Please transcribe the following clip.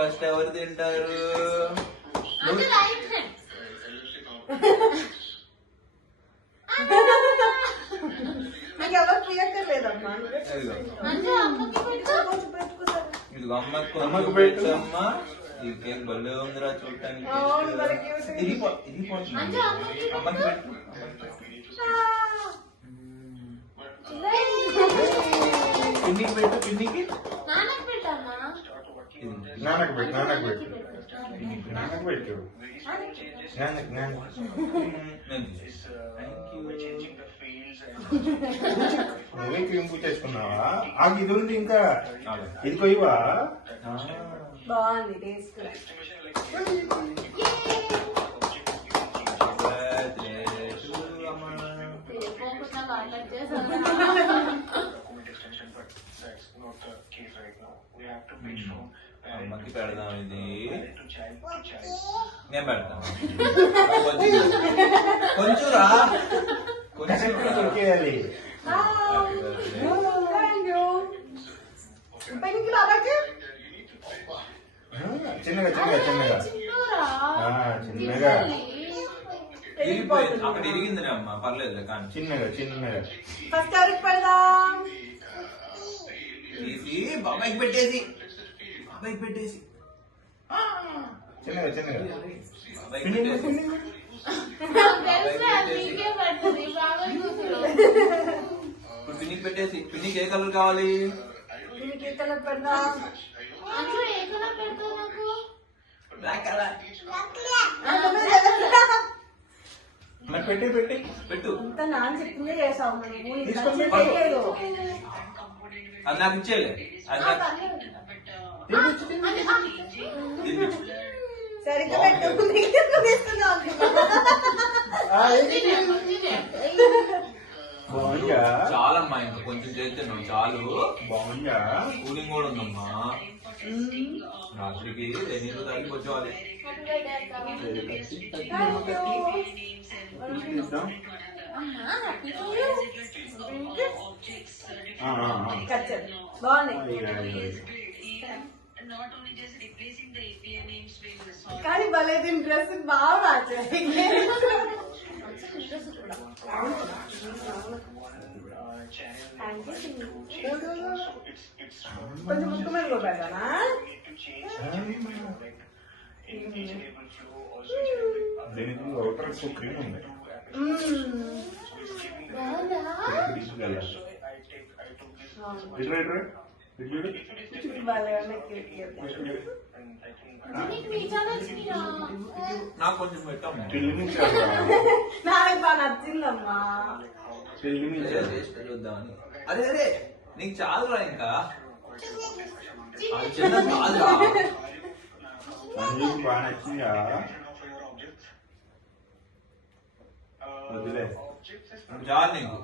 First ఎవరు తింటారు? నాకు ఎవరు తీయక్కర్లేదమ్మా. ఇది అమ్మకు పెట్టమ్మా. ఈ కేక్ భలే ఉందిరా చూడటానికి. అమ్మకి పెట్టు. పిన్నికి పెట్టు. పిన్నికి నాన్నకు పెట్టమ్మా. నాన్నకు పెట్టు. నాన్నకు పెట్టు. నాన్నకు పెట్టు. నువ్వే క్రీమ్ పూసేసుకున్నావా? ఇది ఉంది ఇంకా. ఇది కొయ్యవా? బాగుంది టేస్ట్. అమ్మకి పెడదాం. ఇది నేను పెడతాను. కొంచెం రా. కొంచెం కొరికేయాలి. చిన్నగా చిన్నగా చిన్నగా చిన్నగా అక్కడ ఇరిగిందిలే అమ్మ. పర్లేదు కానీ చిన్నగా చిన్నగా ఫస్ట్ ఎవరికి పెడదాం? తీసి బాబాయ్కి పెట్టేసి. బాబాయ్కి పెట్టేసి చిన్నగా చిన్నగా బాబాయ్కి పెట్టేసి. ఇప్పుడు పిన్నికి పెట్టేసి. పిన్నికి ఏ కలర్ కావాలి? దీనికి ఏ కలర్ పెడదాం? Black colour. పెట్టి పెట్టి పెట్టు. అంతా నాన్న చెప్పిందే చేసావు. అది నాకు ఇచ్చేలే. అది నాకు సరిగ్గా పెట్టు. బాగుందా? చాలమ్మా. ఇంకా కొంచెం చేస్తే నువ్వు చాలు. బాగుందా? కూలింగ్ కూడా ఉందమ్మా. రాత్రికి నీళ్ళు తాగి కూర్చోవాలి. బాగుంది కానీ భలే దీని డ్రెస్ బాగా నచ్చాయి. కొంచెం ముక్కు మీద పెడతానా? దీనికి అవుటర్ క్రీమ్ ఉంది. నాకు కొంచెం పెట్టమ్మా. నాకు బాగా నచ్చిందమ్మా. చూద్దామని. అరే అరే నీకు చాలురా. ఇంకా అది చిన్న కాదురా. బాగా నచ్చిందా? వదిలే చాలు నీకు.